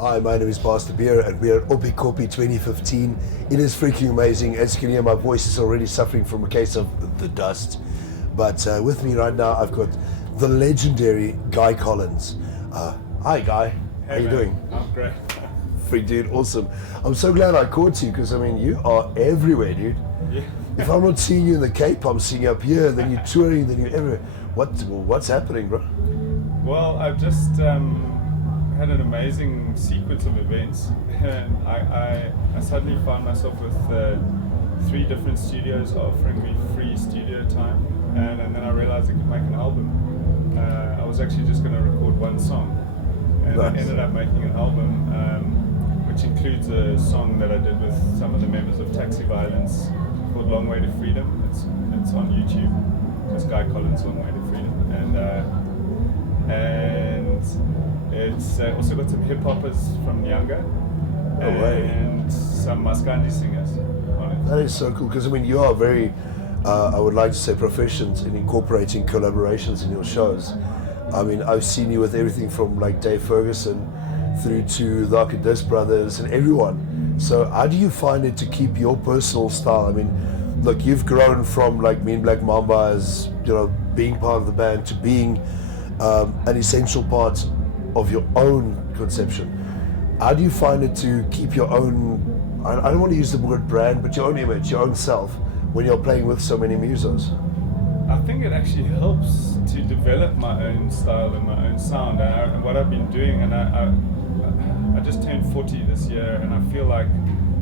Hi, my name is Pastor Beer, and we are at Opikopi 2015. It is freaking amazing. As you can hear, my voice is already suffering from a case of the dust. But with me right now, I've got the legendary Guy Collins. Hi, Guy. How you doing? I'm great. Freak dude, awesome. I'm so glad I caught you because, I mean, you are everywhere, dude. Yeah. If I'm not seeing you in the Cape, I'm seeing you up here, then you're touring, then you're everywhere. What's happening, bro? Well, I've just had an amazing sequence of events, and I suddenly found myself with 3 different studios offering me free studio time, and then I realized I could make an album. I was actually just going to record one song, and Nice. I ended up making an album, which includes a song that I did with some of the members of Taxi Violence called Long Way to Freedom. It's on YouTube, just Guy Collins, Long Way to Freedom, and it's also got some hip hoppers from Nyanga and some Maskandi singers on it. That is so cool because, I mean, you are very, I would like to say, proficient in incorporating collaborations in your shows. I mean, I've seen you with everything from like Dave Ferguson through to the Arcadis Brothers and everyone. So how do you find it to keep your personal style? I mean, look, you've grown from like Mean Black Mamba as, you know, being part of the band to being an essential part of your own conception. How do you find it to keep your own, I don't want to use the word brand, but your own image, your own self, when you're playing with so many musos? I think it actually helps to develop my own style and my own sound. And what I've been doing, and I just turned 40 this year, and I feel like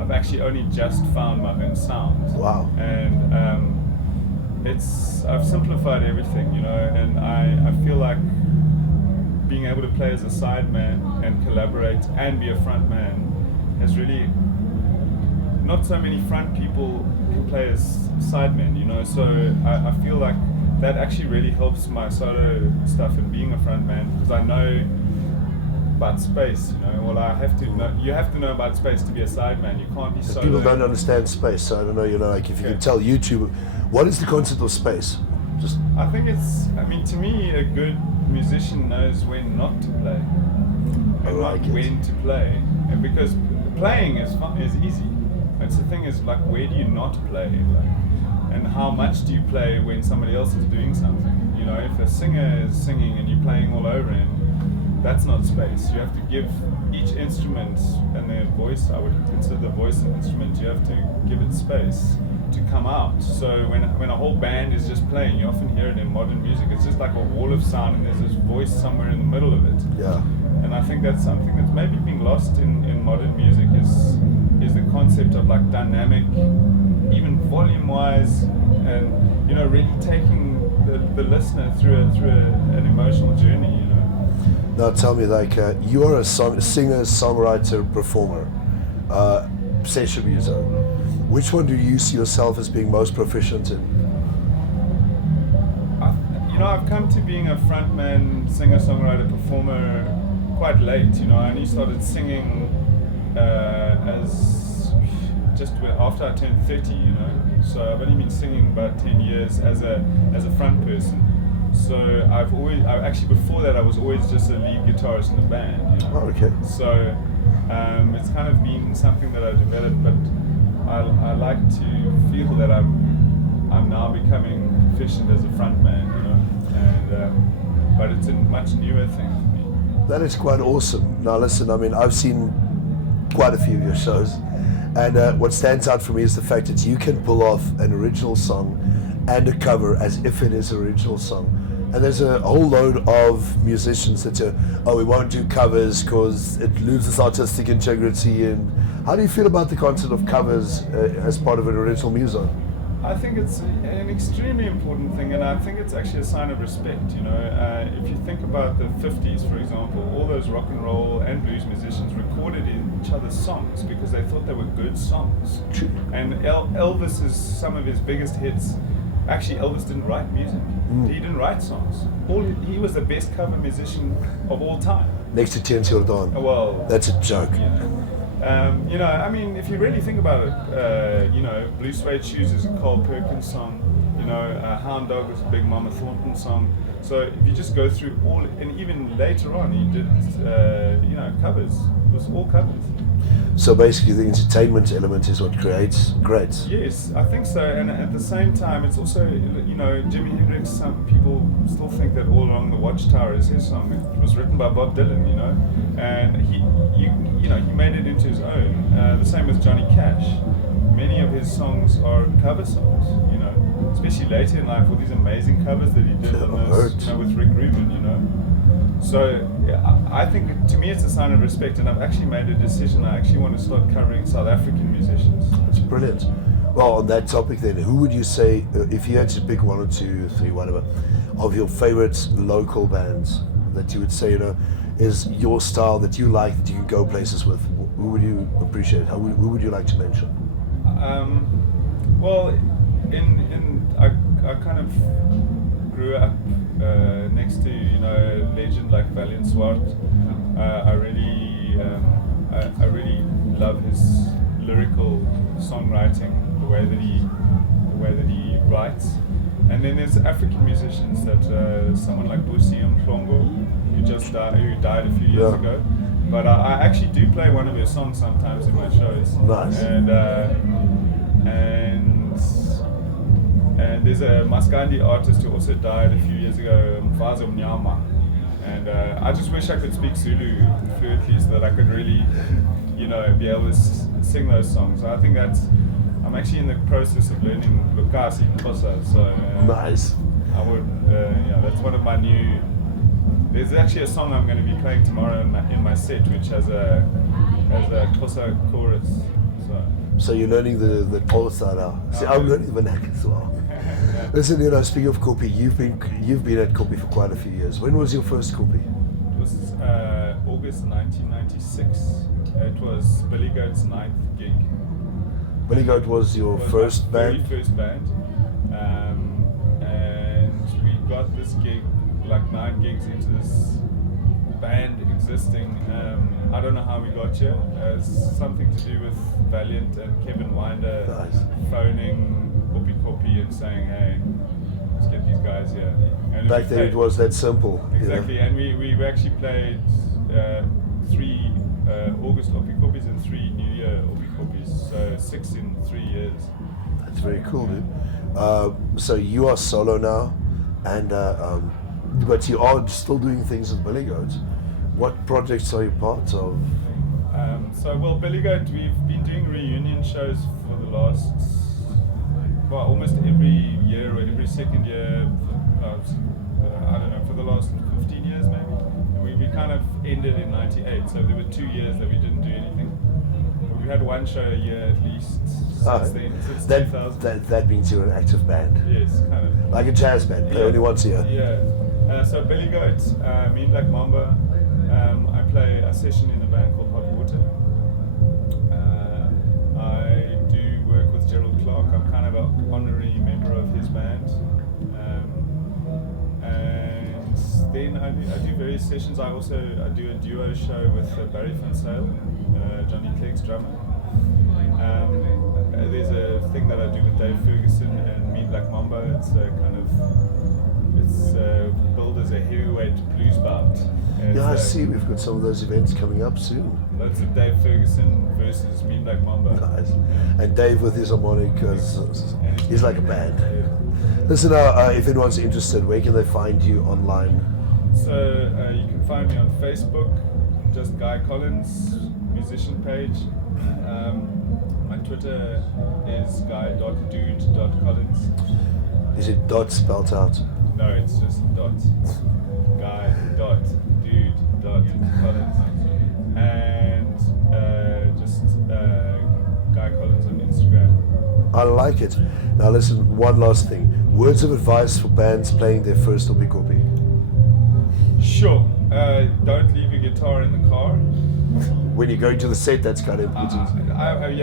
I've actually only just found my own sound. Wow. And I've simplified everything, you know, and I feel like being able to play as a sideman and collaborate and be a front man has really, not so many front people can play as sidemen, you know, so I feel like that actually really helps my solo stuff and being a front man, because I know about space, you know. Well, you have to know about space to be a sideman. You can't be solo. People don't understand space, so I don't know, you know, like if you Okay. can tell YouTube, what is the concept of space? Just I think to me, a good musician knows when not to play and like not it. when to play, and because playing is fun, is easy. It's the thing is, like, where do you not play, like, and how much do you play when somebody else is doing something? You know, if a singer is singing and you're playing all over him, that's not space. You have to give each instrument and their voice. I would consider the voice an instrument. You have to give it space to come out. So when a whole band is just playing, you often hear it in modern music. It's just like a wall of sound, and there's this voice somewhere in the middle of it. yeah. And I think that's something that's maybe being lost in modern music is the concept of like dynamic, even volume-wise, and, you know, really taking the listener through an emotional journey, you know. Now tell me, like, you are a singer, songwriter, performer, session user. Which one do you see yourself as being most proficient in? I've come to being a frontman, singer, songwriter, performer quite late. You know, I only started singing after I turned 30. You know, so I've only been singing about 10 years as a front person. So actually before that I was always just a lead guitarist in the band. You know? Oh, okay. So it's kind of been something that I developed, but I like to feel that I'm now becoming proficient as a frontman, you know, and but it's a much newer thing for me. That is quite awesome. Now listen, I mean, I've seen quite a few of your shows, and what stands out for me is the fact that you can pull off an original song and a cover as if it is an original song. And there's a whole load of musicians that say, oh, we won't do covers because it loses artistic integrity. And how do you feel about the concept of covers as part of an original muso? I think it's an extremely important thing, and I think it's actually a sign of respect. You know, if you think about the 50s, for example, all those rock and roll and blues musicians recorded each other's songs because they thought they were good songs. And Elvis's some of his biggest hits. Actually, Elvis didn't write music. He didn't write songs. He was the best cover musician of all time. Next to Terence Jordan. Well, That's a joke. You know, I mean, if you really think about it, you know, Blue Suede Shoes is a Carl Perkins song. You know, Hound Dog was a Big Mama Thornton song. So if you just go through all, and even later on, he did, you know, covers. was all covers. So basically, the entertainment element is what creates great. Yes, I think so. And at the same time, it's also, you know, Jimi Hendrix, some people still think that All Along the Watchtower is his song. It was written by Bob Dylan, you know, and he made it into his own. The same with Johnny Cash. Many of his songs are cover songs, you know, especially later in life, all these amazing covers that he did on those, you know, with Rick Rubin, you know. So yeah, I think to me it's a sign of respect, and I've actually made a decision. I actually want to start covering South African musicians. That's brilliant. Well, on that topic then, who would you say, if you had to pick one or two, three, whatever, of your favorite local bands that you would say, you know, is your style that you like, that you can go places with, who would you appreciate? Who would you like to mention? Well, I kind of grew up next to, you know, a legend like Valiant Swart. I really love his lyrical songwriting, the way that he writes. And then there's African musicians that someone like Busi Mhlongo, who died a few years ago. But I actually do play one of his songs sometimes in my shows. Nice. And there's a Maskandi artist who also died a few years ago, Mfazo Mnyama. And I just wish I could speak Zulu fluently so that I could really, you know, be able to sing those songs. I think I'm actually in the process of learning Lukasi Xhosa. So nice. I would, that's one of my new. There's actually a song I'm going to be playing tomorrow in my set, which has a Xhosa chorus. So you're learning the Xhosa now. See, I'm learning the Vernac as well. Listen, you know, speaking of Koppie, you've been at Koppie for quite a few years. When was your first Koppie? It was August 1996. It was Billy Goat's 9th gig. Billy Goat was your first band? Very first band. And we got this gig like 9 gigs into this band existing. I don't know how we got here. It's something to do with Valiant and Kevin Winder phoning Koppie and saying, hey, let's get these guys here. And back then it was that simple. Exactly, and we actually played 3 August Koppies and 3 New Year Koppies, so 6 in 3 years. That's very cool, dude. So you are solo now, and but you are still doing things with Billy Goat. What projects are you part of? Billy Goat, we've been doing reunion shows for the last, almost every year or every second year, I don't know, for the last 15 years maybe. We kind of ended in 98, so there were 2 years that we didn't do anything. But we had one show a year at least since then, since 2000. That means you're an active band. Yes, kind of. Like a jazz band, play only once a year. Yeah. So Billy Goat, me and Black Mamba, I play a session in a band called Hot Water. I do work with Gerald Clark. I'm kind of an honorary member of his band. And then I do various sessions. I do a duo show with Barry Van Sale, Johnny Clegg's drummer. There's a thing that I do with Dave Ferguson and me and Black Mamba. It's billed as a heavyweight blues bout. Yeah, I see. We've got some of those events coming up soon. That's a Dave Ferguson versus me and Black Mamba. Nice. And Dave with his harmonicas, he's like a band. Yeah. Listen, if anyone's interested, where can they find you online? So you can find me on Facebook, just Guy Collins musician page. My Twitter is guy.dude.collins. Is it dot spelled out? No, it's just dot. Guy.dude.collins. And just Guy Collins on Instagram. I like it. Now listen, one last thing. Words of advice for bands playing their first Koppie. Sure. Don't leave your guitar in the car. When you go into the set, that's kind of important.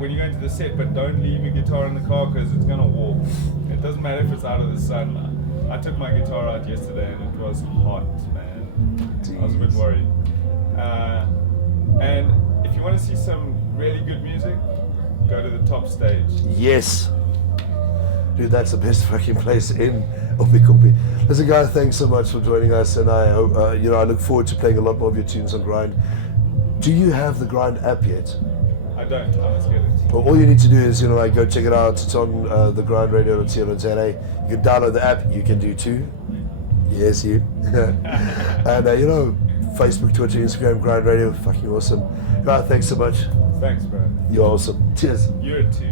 When you go into the set, but don't leave your guitar in the car because it's going to warp. It doesn't matter if it's out of the sun. I took my guitar out yesterday and it was hot, man. Jeez. I was a bit worried. And if you want to see some really good music, go to the top stage. Yes. Dude, that's the best fucking place in Koppie. Listen, guys, thanks so much for joining us, and I hope, I look forward to playing a lot more of your tunes on Grind. Do you have the Grind app yet? I don't. I must get it. Well, all you need to do is, like, go check it out. It's on theGrindRadio.co.za. You can download the app. You can do too. Yes, you. And Facebook, Twitter, Instagram, Grind Radio. Fucking awesome. Right, thanks so much. Thanks, bro. You're awesome. Cheers. You're it too.